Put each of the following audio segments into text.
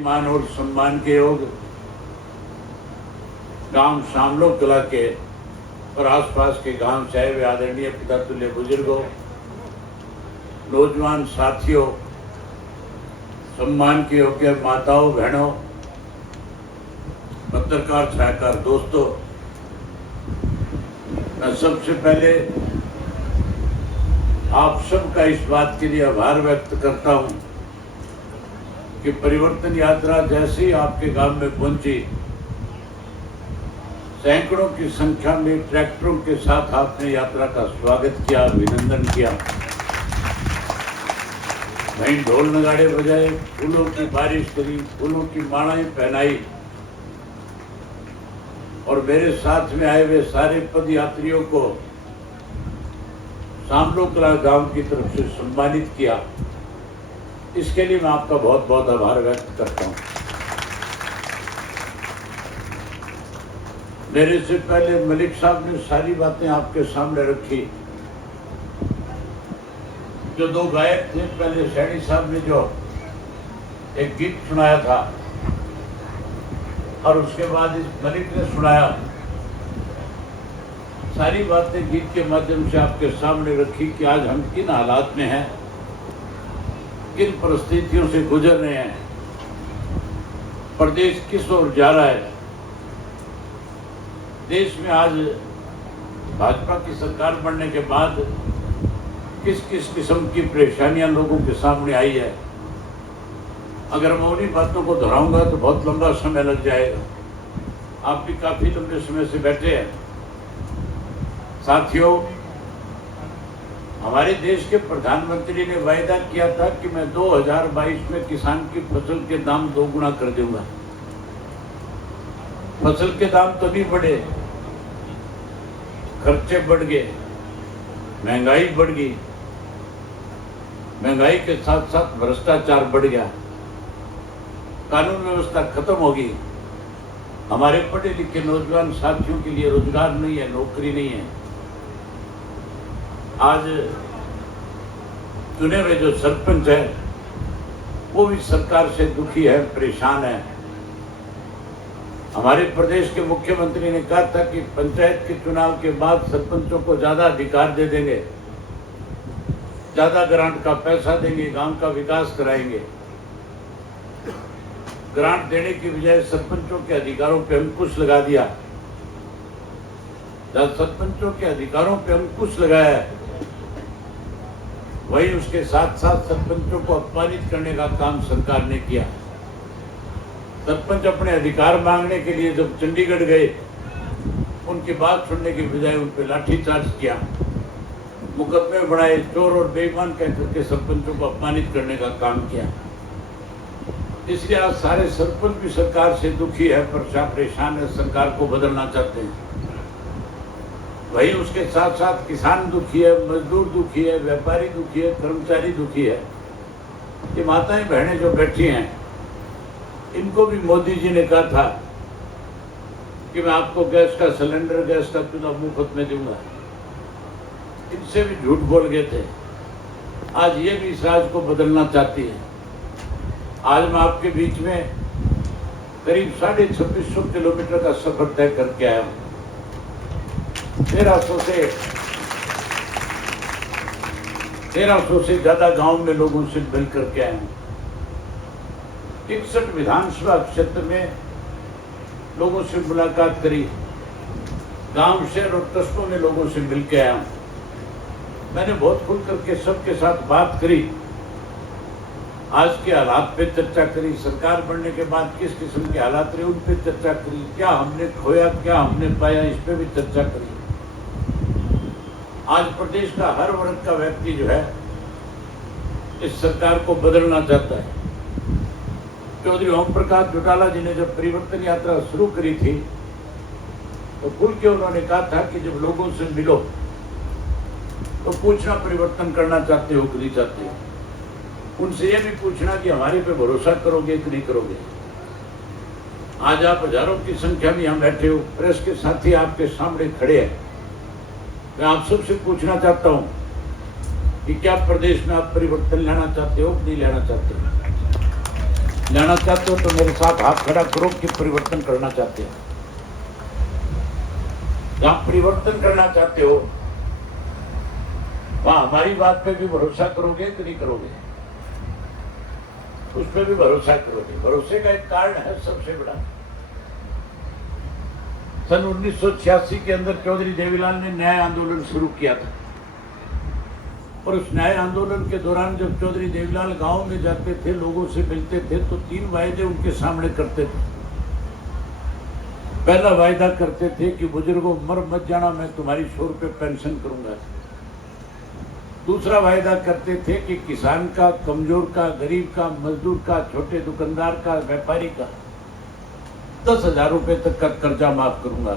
मान और सम्मान के योग गांव शामलो कला के और आसपास के गांव, चाहे वे आदरणीय पिता तुल्य बुजुर्गों, नौजवान साथियों, सम्मान के योग्य माताओं, बहनों, पत्रकार छायाकार दोस्तों, मैं सबसे पहले आप सबका इस बात के लिए आभार व्यक्त करता हूं कि परिवर्तन यात्रा जैसे ही आपके गांव में पहुंची, सैकड़ों की संख्या में ट्रैक्टरों के साथ आपने यात्रा का स्वागत किया, अभिनंदन किया। वहीं ढोल नगाड़े बजाए, फूलों की बारिश करी, फूलों की मालाएं पहनाई और मेरे साथ में आए हुए सारे पद यात्रियों को शामलो कला गांव की तरफ से सम्मानित किया। इसके लिए मैं आपका बहुत बहुत आभार व्यक्त करता हूं। मेरे से पहले मलिक साहब ने सारी बातें आपके सामने रखी। जो दो गायक थे, पहले सैनी साहब ने जो एक गीत सुनाया था और उसके बाद इस मलिक ने सुनाया, सारी बातें गीत के माध्यम से आपके सामने रखी कि आज हम किन हालात में हैं, किन परिस्थितियों से गुजर रहे हैं, प्रदेश किस ओर जा रहा है। देश में आज भाजपा की सरकार बनने के बाद किस किस किस्म की परेशानियां लोगों के सामने आई है। अगर मैं उन्हीं बातों को दोहराऊंगा तो बहुत लंबा समय लग जाएगा। आप भी काफी लंबे समय से बैठे हैं। साथियों, हमारे देश के प्रधानमंत्री ने वायदा किया था कि मैं 2022 में किसान की फसल के दाम 2 गुना कर दूंगा। फसल के दाम तभी बढ़े, खर्चे बढ़ गए, महंगाई बढ़ गई, महंगाई के साथ साथ भ्रष्टाचार बढ़ गया, कानून व्यवस्था खत्म होगी। हमारे पढ़े लिखे नौजवान साथियों के लिए रोजगार नहीं है, नौकरी नहीं है। आज चुने हुए जो सरपंच है वो भी सरकार से दुखी है, परेशान है। हमारे प्रदेश के मुख्यमंत्री ने कहा था कि पंचायत के चुनाव के बाद सरपंचों को ज्यादा अधिकार दे देंगे, ज्यादा ग्रांट का पैसा देंगे, गांव का विकास कराएंगे। ग्रांट देने की बजाय सरपंचों के अधिकारों पर अंकुश लगा दिया। जब सरपंचों के अधिकारों पर अंकुश लगाया है, वही उसके साथ साथ सरपंचों को अपमानित करने का काम सरकार ने किया। सरपंच अपने अधिकार मांगने के लिए जब चंडीगढ़ गए, उनकी बात सुनने की बजाय उन पर लाठीचार्ज किया, मुकदमे बढ़ाए, चोर और बेईमान कहकर के सरपंचों को अपमानित करने का काम किया। इसलिए आज सारे सरपंच भी सरकार से दुखी है, परेशान है, सरकार को बदलना चाहते हैं। वही उसके साथ साथ किसान दुखी है, मजदूर दुखी है, व्यापारी दुखी है, कर्मचारी दुखी है। ये माताएं बहनें जो बैठी हैं, इनको भी मोदी जी ने कहा था कि मैं आपको गैस का सिलेंडर, गैस का चूल्हा मुफ्त में दूंगा। इनसे भी झूठ बोल गए थे। आज ये भी इस राज को बदलना चाहती है। आज मैं आपके बीच में करीब 2650 किलोमीटर का सफर तय करके आया हूँ। 1300 से ज्यादा गांव में लोगों से मिल करके आए हूँ। 61 विधानसभा क्षेत्र में लोगों से मुलाकात करी, गांव, शहर और कस्बों में लोगों से मिल के आया हूँ। मैंने बहुत खुल करके सबके साथ बात करी, आज के हालात पे चर्चा करी, सरकार बनने के बाद किस किस्म के हालात रहे उन पे चर्चा करी, क्या हमने खोया, क्या हमने पाया, इस पे भी चर्चा करी। आज प्रदेश का हर वर्ग का व्यक्ति जो है इस सरकार को बदलना चाहता है। चौधरी ओम प्रकाश चौटाला जी ने जब परिवर्तन यात्रा शुरू करी थी तो खुल के उन्होंने कहा था कि जब लोगों से मिलो तो पूछना परिवर्तन करना चाहते हो कि नहीं चाहते हो। उनसे यह भी पूछना कि हमारे पे भरोसा करोगे कि नहीं करोगे। आज आप हजारों की संख्या में यहाँ बैठे हो, प्रेस के साथी आपके सामने खड़े हैं। मैं आप सबसे पूछना चाहता हूँ कि क्या प्रदेश में आप परिवर्तन लाना चाहते हो कि नहीं लाना चाहते हो। लेना चाहते हो तो मेरे साथ हाथ खड़ा करो कि परिवर्तन करना चाहते हो। जहां परिवर्तन करना चाहते हो वहां हमारी बात पे भी भरोसा करोगे कि नहीं करोगे? उस पर भी भरोसा करोगे। भरोसे का एक कारण है सबसे बड़ा, सन 1986 के अंदर चौधरी देवीलाल ने न्याय आंदोलन शुरू किया था। और उस न्याय आंदोलन के दौरान जब चौधरी देवीलाल गांव में जाते थे, लोगों से मिलते थे, तो 3 वायदे उनके सामने करते थे। पहला वायदा करते थे कि बुजुर्गों मर मत जाना, मैं तुम्हारी 100 रुपये पेंशन करूंगा। दूसरा वायदा करते थे कि किसान का, कमजोर का, गरीब का, मजदूर का, छोटे दुकानदार का, व्यापारी का 10,000 रुपये तक का कर्जा माफ करूंगा।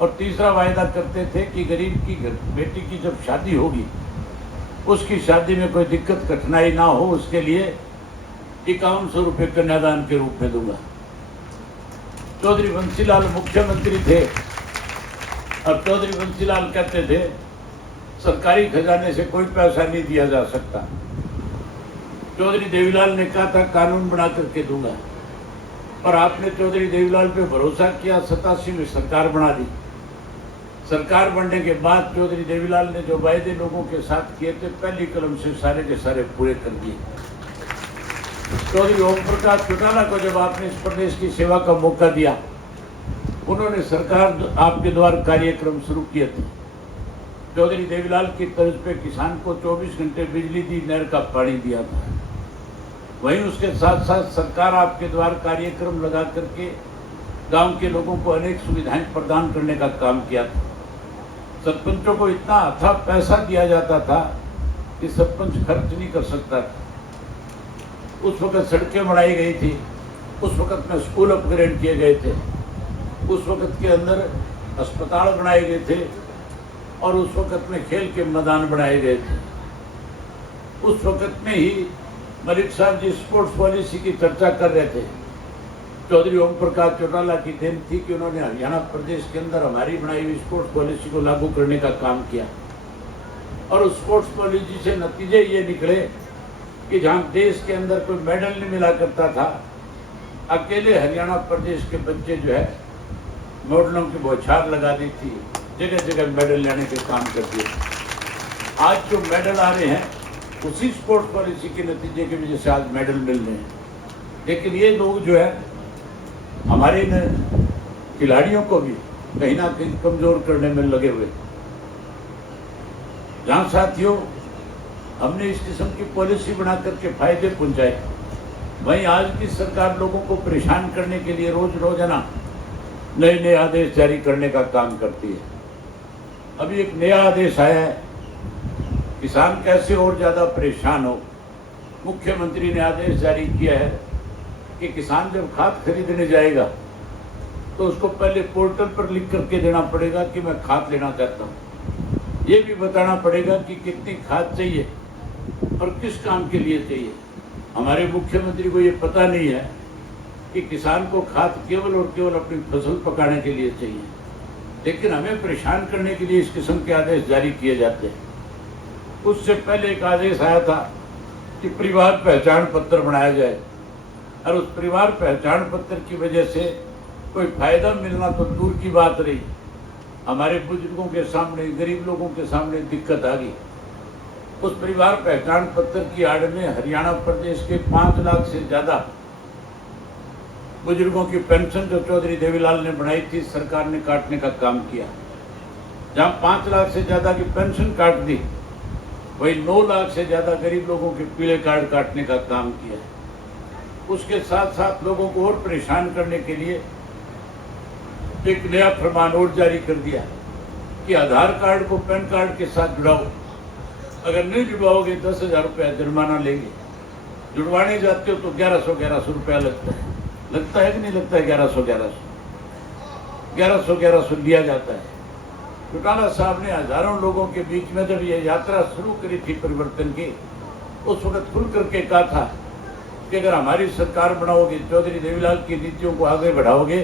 और तीसरा वायदा करते थे कि गरीब की बेटी की जब शादी होगी, उसकी शादी में कोई दिक्कत कठिनाई ना हो, उसके लिए 5100 रुपये कन्यादान के रूप में दूंगा। चौधरी बंसीलाल मुख्यमंत्री थे और चौधरी बंसीलाल कहते थे सरकारी खजाने से कोई पैसा नहीं दिया जा सकता। चौधरी देवीलाल ने कहा था कानून बना करके दूंगा, और आपने चौधरी देवीलाल पे भरोसा किया, 87 में सरकार बना दी। सरकार बनने के बाद चौधरी देवीलाल ने जो वायदे लोगों के साथ किए थे, पहली कलम से सारे के सारे पूरे कर दिए। चौधरी ओम प्रकाश चौटाला को जब आपने इस प्रदेश की सेवा का मौका दिया, उन्होंने सरकार आपके द्वारा कार्यक्रम शुरू किए थे। चौधरी देवीलाल की तर्ज पे किसान को 24 घंटे बिजली दी, नहर का पानी दिया था। वहीं उसके साथ साथ सरकार आपके द्वारा कार्यक्रम लगा करके गांव के लोगों को अनेक सुविधाएं प्रदान करने का काम किया था। सरपंचों को इतना अथाह पैसा दिया जाता था कि सरपंच खर्च नहीं कर सकता था। उस वक्त सड़कें बनाई गई थी, उस वक्त में स्कूल अपग्रेड किए गए थे, उस वक्त के अंदर अस्पताल बनाए गए थे, और उस वक्त में खेल के मैदान बनाए गए थे। उस वक्त में ही मलिक साहब जी स्पोर्ट्स पॉलिसी की चर्चा कर रहे थे। चौधरी ओम प्रकाश चौटाला की देन थी कि उन्होंने हरियाणा प्रदेश के अंदर हमारी बनाई हुई स्पोर्ट्स पॉलिसी को लागू करने का काम किया। और उस स्पोर्ट्स पॉलिसी से नतीजे ये निकले कि जहाँ देश के अंदर कोई मेडल नहीं मिला करता था, अकेले हरियाणा प्रदेश के बच्चे जो है मेडलों की बौछार लगा दी थी, जगह जगह मेडल लेने के काम कर दिए। आज जो मेडल आ रहे हैं उसी स्पोर्ट्स पॉलिसी के नतीजे की वजह से आज मेडल मिल रहे हैं। लेकिन ये लोग जो है हमारे खिलाड़ियों को भी कहीं ना कहीं कमजोर करने में लगे हुए। जहाँ साथियों हमने इस किस्म की पॉलिसी बना करके फायदे पहुंचाए, वहीं आज की सरकार लोगों को परेशान करने के लिए रोज रोजाना नए नए आदेश जारी करने का काम करती है। अभी एक नया आदेश आया है, किसान कैसे और ज़्यादा परेशान हो। मुख्यमंत्री ने आदेश जारी किया है कि किसान जब खाद खरीदने जाएगा तो उसको पहले पोर्टल पर लिख करके देना पड़ेगा कि मैं खाद लेना चाहता हूँ। ये भी बताना पड़ेगा कि कितनी खाद चाहिए और किस काम के लिए चाहिए। हमारे मुख्यमंत्री को ये पता नहीं है कि किसान को खाद केवल और केवल अपनी फसल पकाने के लिए चाहिए, लेकिन हमें परेशान करने के लिए इस किस्म के आदेश जारी किए जाते हैं। उससे पहले एक आदेश आया था कि परिवार पहचान पत्र बनाया जाए, और उस परिवार पहचान पत्र की वजह से कोई फायदा मिलना तो दूर की बात रही, हमारे बुजुर्गों के सामने, गरीब लोगों के सामने दिक्कत आ गई। उस परिवार पहचान पत्र की आड़ में हरियाणा प्रदेश के 5 लाख से ज़्यादा बुजुर्गों की पेंशन जो चौधरी देवीलाल ने बनाई थी, सरकार ने काटने का काम किया। जहां 5 लाख से ज़्यादा की पेंशन काट दी, वही 9 लाख से ज़्यादा गरीब लोगों के पीले कार्ड काटने का काम किया। उसके साथ साथ लोगों को और परेशान करने के लिए एक नया फरमान और जारी कर दिया कि आधार कार्ड को पैन कार्ड के साथ जुड़ाओ, अगर नहीं जुड़वाओगे 10,000 रुपया जुर्माना लेंगे। जुड़वाने जाते हो तो 1100 रुपया लगता है कि नहीं लगता है? 1100 लिया जाता है। चौटाला साहब ने हजारों लोगों के बीच में जब ये यात्रा शुरू करी थी परिवर्तन की, उस वक्त खुल करके कहा था कि अगर हमारी सरकार बनाओगे, चौधरी देवीलाल की नीतियों को आगे बढ़ाओगे,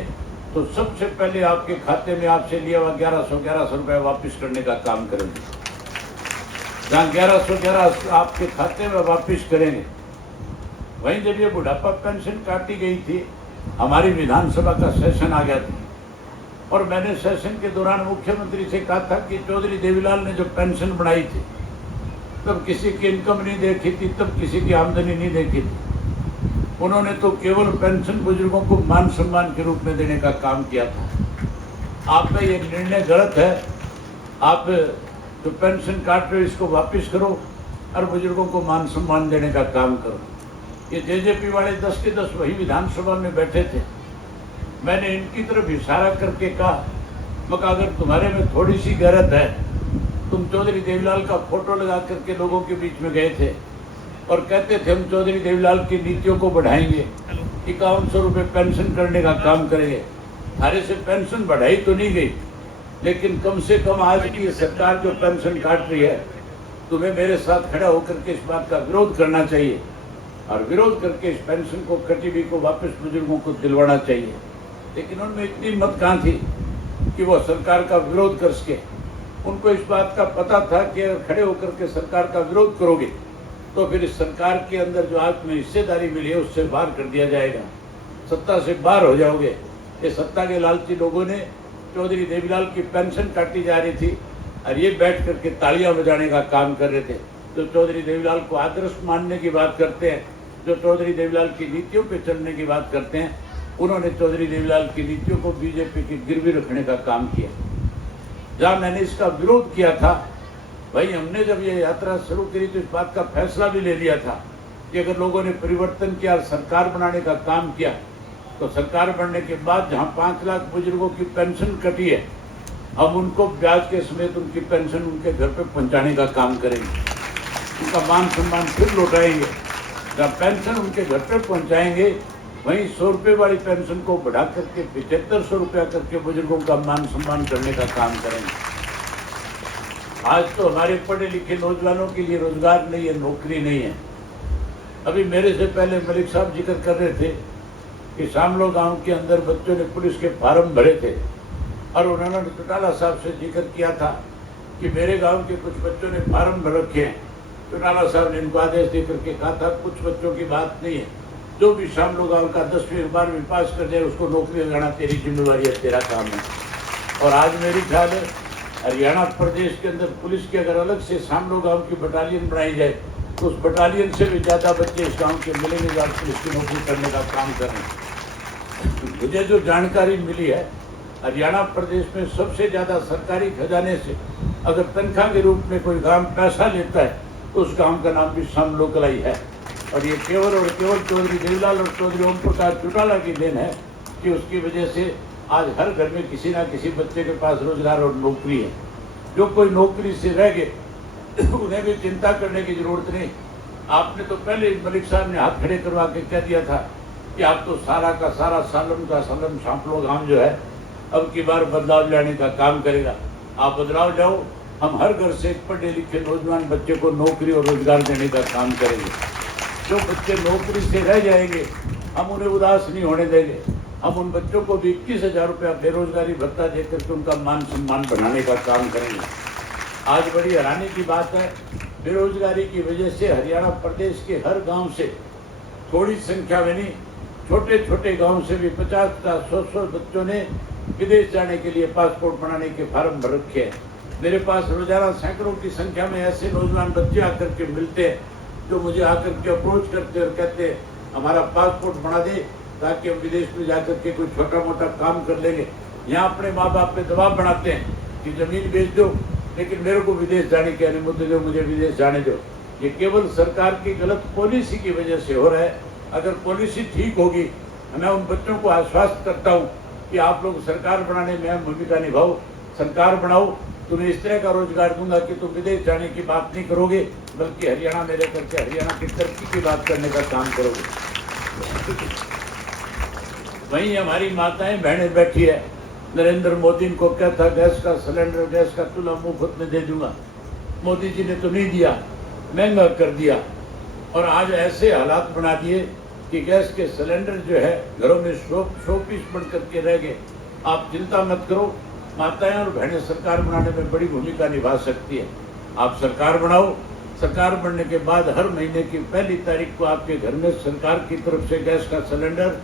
तो सबसे पहले आपके खाते में आपसे लिया हुआ 1100 रुपया वापस करने का काम करेंगे। जहाँ 1100 आपके खाते में वापस करेंगे, वहीं जब ये बुढ़ापा पेंशन काटी गई थी, हमारी विधानसभा का सेशन आ गया था और मैंने सेशन के दौरान मुख्यमंत्री से कहा था कि चौधरी देवीलाल ने जो पेंशन बनाई थी तब किसी की इनकम नहीं देखी थी, तब किसी की आमदनी नहीं देखी थी। उन्होंने तो केवल पेंशन बुजुर्गों को मान सम्मान के रूप में देने का काम किया था। आपका ये निर्णय गलत है। आप जो पेंशन काट रहे हो इसको वापस करो और बुजुर्गों को मान सम्मान देने का काम करो। ये जेजेपी वाले 10 के 10 वही विधानसभा में बैठे थे। मैंने इनकी तरफ इशारा करके कहा, मगर अगर तुम्हारे में थोड़ी सी गैरत है, तुम चौधरी देवीलाल का फोटो लगा करके लोगों के बीच में गए थे और कहते थे हम चौधरी देवीलाल की नीतियों को बढ़ाएंगे, 5100 रुपये पेंशन करने का काम करेंगे। थारे से पेंशन बढ़ाई तो नहीं गई, लेकिन कम से कम आज की सरकार जो पेंशन काट रही है, तुम्हें मेरे साथ खड़ा होकर के इस बात का विरोध करना चाहिए और विरोध करके इस पेंशन को, कटी हुई को वापस बुजुर्गों को दिलवाना चाहिए। लेकिन उनमें इतनी हिम्मत कहाँ थी कि वो सरकार का विरोध कर सके। उनको इस बात का पता था कि अगर खड़े होकर के सरकार का विरोध करोगे तो फिर इस सरकार के अंदर जो आज में हिस्सेदारी मिली है उससे बाहर कर दिया जाएगा, सत्ता से बाहर हो जाओगे। ये सत्ता के लालची लोगों ने चौधरी देवीलाल की पेंशन काटी जा रही थी और ये बैठ करके तालियां बजाने का काम कर रहे थे। जो चौधरी देवीलाल को आदर्श मानने की बात करते हैं, जो चौधरी देवीलाल की नीतियों पे चलने की बात करते हैं, उन्होंने चौधरी देवीलाल की नीतियों को बीजेपी की गिरवी रखने का काम किया। जहाँ मैंने इसका विरोध किया था, भाई हमने जब ये यात्रा शुरू करी तो इस बात का फैसला भी ले लिया था कि अगर लोगों ने परिवर्तन किया और सरकार बनाने का काम किया तो सरकार बनने के बाद जहाँ 5 लाख बुजुर्गों की पेंशन कटी है, हम उनको ब्याज के समेत उनकी पेंशन उनके घर पे पहुँचाने का काम करेंगे, उनका मान सम्मान फिर लौटाएंगे। जहाँ पेंशन उनके घर पे पहुँचाएंगे, वहीं 100 रुपये वाली पेंशन को बढ़ा करके 7500 रुपया करके बुजुर्गों का मान सम्मान करने का काम करेंगे। आज तो हमारे पढ़े लिखे नौजवानों के लिए रोजगार नहीं है, नौकरी नहीं है। अभी मेरे से पहले मलिक साहब जिक्र कर रहे थे कि शामलो गांव के अंदर बच्चों ने पुलिस के फार्म भरे थे और उन्होंने चौटाला साहब से जिक्र किया था कि मेरे गांव के कुछ बच्चों ने फार्म भर रखे हैं। चौटाला साहब ने इनको आदेश दे करके कहा था कुछ बच्चों की बात नहीं है, जो भी शामलो गांव का 10वीं 12वीं पास कर जाए उसको नौकरी लगाना तेरी जिम्मेवारी है, तेरा काम है। और आज मेरी ख्याल है हरियाणा प्रदेश के अंदर पुलिस की अगर अलग से शामलो गांव की बटालियन बनाई जाए तो उस बटालियन से भी ज़्यादा बच्चे इस गांव के मिलेंगे जो पुलिस की नौकरी करने का काम करें। मुझे जो जानकारी मिली है, हरियाणा प्रदेश में सबसे ज़्यादा सरकारी खजाने से अगर तनख्वाह के रूप में कोई गांव पैसा लेता है तो उस गांव का नाम भी शामलो कलाई है। और ये केवल और केवल चौधरी देवीलाल और चौधरी ओम प्रकाश चौटाला की देन है कि उसकी वजह से आज हर घर में किसी ना किसी बच्चे के पास रोजगार और नौकरी है। जो कोई नौकरी से रह गए उन्हें भी चिंता करने की जरूरत नहीं। आपने तो पहले मलिक साहब ने हाथ खड़े करवा के कह दिया था कि आप तो सारा का सारा सालम का सालम शामलो गांव जो है अब की बार बदलाव लाने का काम करेगा। आप बदलाव लाओ, हम हर घर से पढ़े लिखे नौजवान बच्चे को नौकरी और रोजगार देने का काम करेंगे। जो बच्चे नौकरी से रह जाएंगे हम उन्हें उदास नहीं होने देंगे। हम उन बच्चों को भी 21,000 रुपया बेरोजगारी भत्ता देकर के उनका मान सम्मान बढ़ाने का काम करेंगे। आज बड़ी हैरानी की बात है, बेरोजगारी की वजह से हरियाणा प्रदेश के हर गांव से थोड़ी संख्या में नहीं, छोटे छोटे गांव से भी 50-100 बच्चों ने विदेश जाने के लिए पासपोर्ट बनाने के फार्म भर रखे हैं। मेरे पास रोजाना सैकड़ों की संख्या में ऐसे नौजवान बच्चे आकर के मिलते हैं जो मुझे आकर के अप्रोच करते और कहते हैं हमारा पासपोर्ट बना दे ताकि हम विदेश में जाकर के कोई छोटा मोटा काम कर लेंगे। यहाँ अपने माँ बाप पे दबाव बनाते हैं कि ज़मीन बेच दो लेकिन मेरे को विदेश जाने की अनुमति दो, मुझे विदेश जाने दो। ये केवल सरकार की गलत पॉलिसी की वजह से हो रहा है। अगर पॉलिसी ठीक होगी, मैं उन बच्चों को आश्वस्त करता हूँ कि आप लोग सरकार बनाने में अहम भूमिका निभाओ, सरकार बनाओ, तुम्हें इस तरह का रोजगार दूंगा कि तुम विदेश जाने की बात नहीं करोगे बल्कि हरियाणा में रह करके हरियाणा की तरक्की की बात करने का काम करोगे। वहीं हमारी माताएं बहनें बैठी है, नरेंद्र मोदी को कहता गैस का सिलेंडर, गैस का चूल्हा मुफ्त में दे दूंगा। मोदी जी ने तो नहीं दिया, महंगा कर दिया और आज ऐसे हालात बना दिए कि गैस के सिलेंडर जो है घरों में शो पीस बन करके रह गए। आप चिंता मत करो, माताएं और बहनें सरकार बनाने में बड़ी भूमिका निभा सकती है। आप सरकार बनाओ, सरकार बनने के बाद हर महीने की पहली तारीख को आपके घर में सरकार की तरफ से गैस का सिलेंडर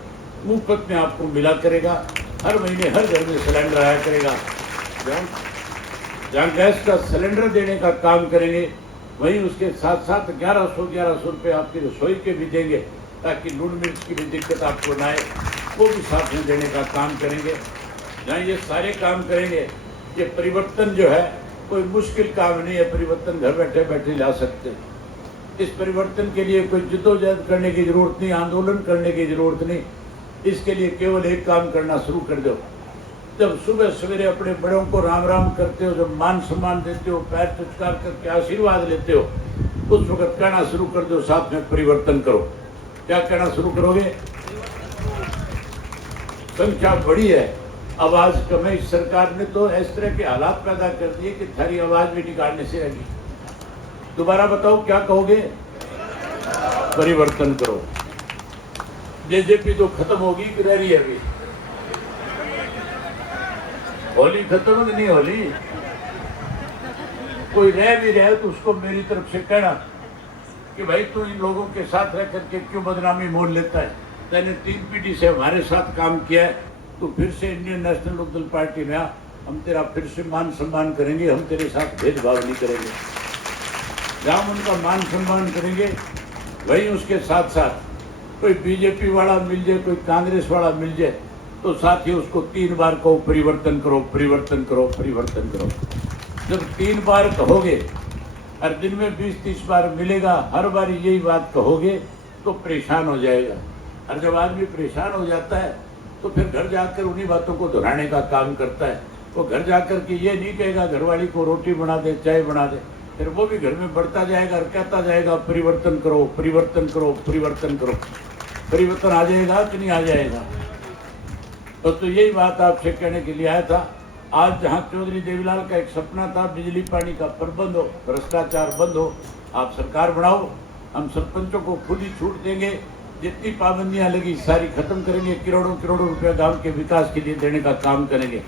मुफ्त में आपको मिला करेगा। हर महीने हर घर में सिलेंडर आया करेगा। जहाँ गैस का सिलेंडर देने का काम करेंगे, वहीं उसके साथ साथ 1100 रुपये आपकी रसोई के भी देंगे, ताकि लून मिर्च की भी दिक्कत आपको ना आए, वो भी साथ में देने का काम करेंगे। जहाँ ये सारे काम करेंगे, ये परिवर्तन जो है कोई मुश्किल काम नहीं है, परिवर्तन घर बैठे बैठे ला सकते हैं। इस परिवर्तन के लिए कोई जद्दोजहद करने की जरूरत नहीं, आंदोलन करने की जरूरत नहीं। इसके लिए केवल एक काम करना शुरू कर दो। जब सुबह सवेरे अपने बड़ों को राम राम करते हो, जब मान सम्मान देते हो, पैर चुचकार करके आशीर्वाद लेते हो, उस वक्त कहना शुरू कर दो, साथ में परिवर्तन करो। क्या कहना शुरू करोगे? संख्या बड़ी है, आवाज कम है। इस सरकार ने तो इस तरह के हालात पैदा कर दिए कि थारी आवाज भी निकालने से आएगी। दोबारा बताओ, क्या कहोगे? परिवर्तन करो। जेजेपी तो खत्म होगी कि रह रही है अभी? होली खत्म कि नहीं होली? कोई रह भी रहे तो उसको मेरी तरफ से कहना कि भाई तू इन लोगों के साथ रह करके क्यों बदनामी मोल लेता है? तैने 3 पीढ़ी से हमारे साथ काम किया है, तो फिर से इंडियन नेशनल लोकदल पार्टी में आ, हम तेरा फिर से मान सम्मान करेंगे, हम तेरे साथ भेदभाव नहीं करेंगे। जहाँ उनका मान सम्मान करेंगे, वहीं उसके साथ साथ कोई बीजेपी वाला मिल जाए, कोई कांग्रेस वाला मिल जाए, तो साथ ही उसको 3 बार कहो परिवर्तन करो, परिवर्तन करो, परिवर्तन करो। जब 3 बार कहोगे, हर दिन में 20-30 बार मिलेगा, हर बार यही बात कहोगे, तो परेशान हो जाएगा। और जब आदमी परेशान हो जाता है, तो फिर घर जाकर उन्हीं बातों को दोहराने का काम करता है। वो घर जाकर के ये नहीं कहेगा घरवाली को रोटी बना दे, चाय बना दे, फिर वो भी घर में बढ़ता जाएगा और कहता जाएगा परिवर्तन करो, परिवर्तन करो, परिवर्तन करो। परिवर्तन आ जाएगा कि नहीं आ जाएगा? तो यही बात आपसे कहने के लिए आया था। आज जहाँ चौधरी देवीलाल का एक सपना था, बिजली पानी का प्रबंध हो, भ्रष्टाचार बंद हो, आप सरकार बनाओ, हम सरपंचों को खुली छूट देंगे, जितनी पाबंदियां लगी सारी खत्म करेंगे, करोड़ों करोड़ों रुपया गांव के विकास के लिए देने का काम करेंगे।